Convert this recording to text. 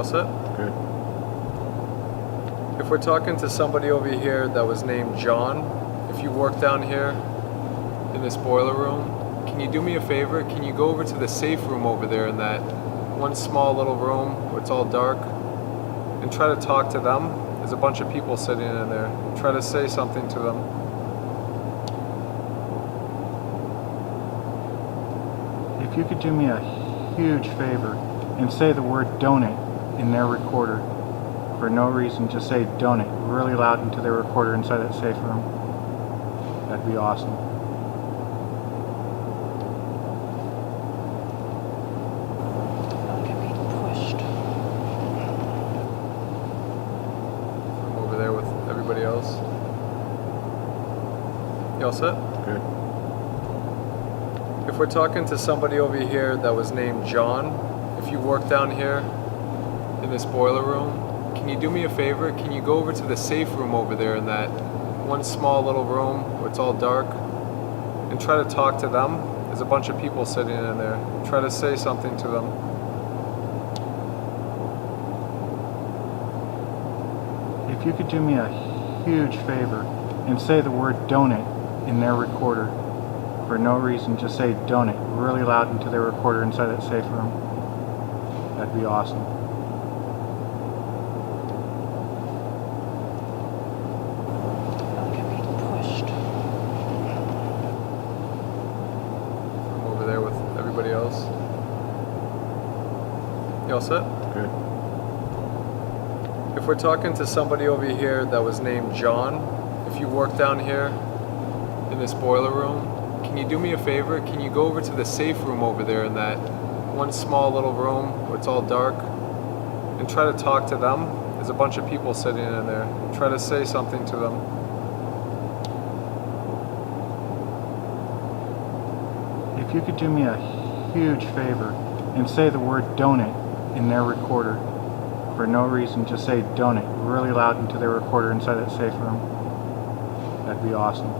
all set? Good. If we're talking to somebody over here that was named John, if you work down here in this boiler room, can you do me a favor? Can you go over to the safe room over there in that one small little room where it's all dark and try to talk to them? There's a bunch of people sitting in there. Try to say something to them. If you could do me a huge favor and say the word donate in their recorder. For no reason, just say donate really loud into their recorder inside that safe room. That'd be awesome. Don't get me pushed. I'm over there with everybody else. You all set? Good. If we're talking to somebody over here that was named John, if you work down here in this boiler room, can you do me a favor? Can you go over to the safe room over there in that one small little room where it's all dark and try to talk to them? There's a bunch of people sitting in there. Try to say something to them. If you could do me a huge favor and say the word donate in their recorder. For no reason, just say donate really loud into their recorder inside that safe room. That'd be awesome. Don't get me pushed. I'm over there with everybody else. You all set? Good. If we're talking to somebody over here that was named John, if you work down here in this boiler room, can you do me a favor? Can you go over to the safe room over there in that one small little room where it's all dark and try to talk to them? There's a bunch of people sitting in there. Try to say something to them. If you could do me a huge favor and say the word donate in their recorder. For no reason, just say donate really loud into their recorder inside that safe room. That'd be awesome.